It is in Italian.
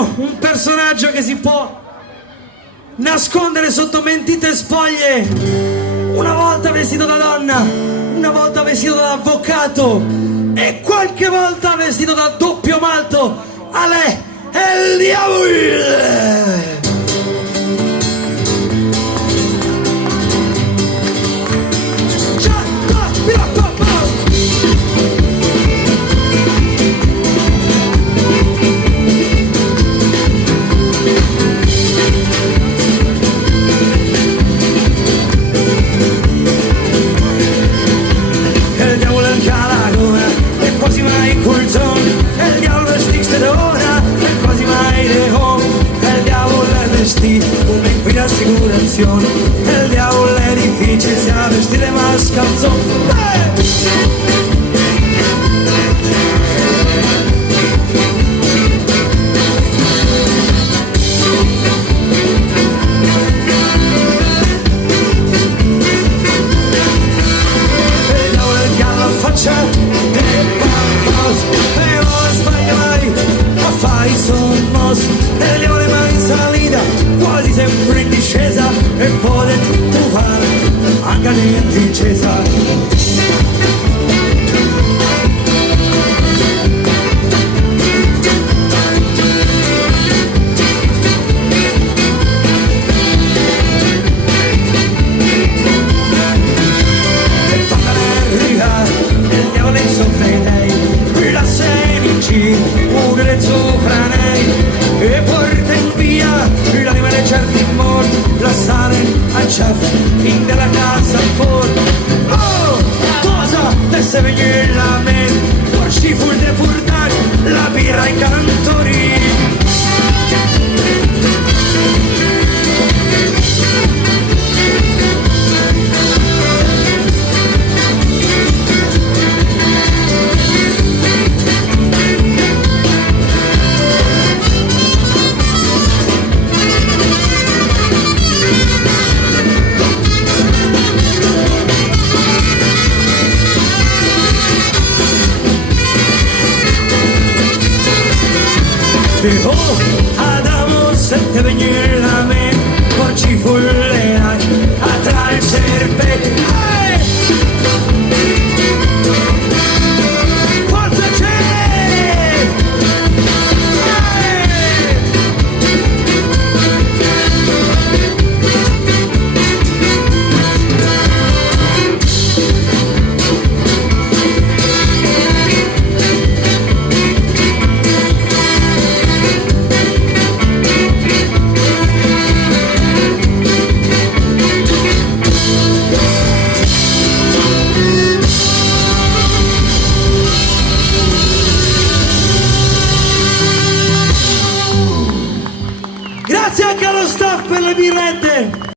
un personaggio che si può nascondere sotto mentite spoglie, una volta vestito da donna, una volta vestito da avvocato e qualche volta vestito da doppio malto. Ale è il diavolo! Assicurazione, il diavolo è difficile sia vestire mascalzone. Il diavolo è il gallo a faccia e qualcosa e non sbaglia mai a fare i sommosi. Il diavolo è mai in salita, quasi sempre in discesa e poi tutto fare anche in discesa. E fatene arrivare il diavolo in sopra lei, qui la semici pure sopra lei e porta in via l'anima dei certi morti, la sale al chef in della casa al forno. Oh, cosa te se venire la mente, porci full de furtare la birra ai cantori. Oh, Adamo se te venire la mente, porci fullerai a il serpente. Forza c'è! Grazie anche allo staff per le birrette!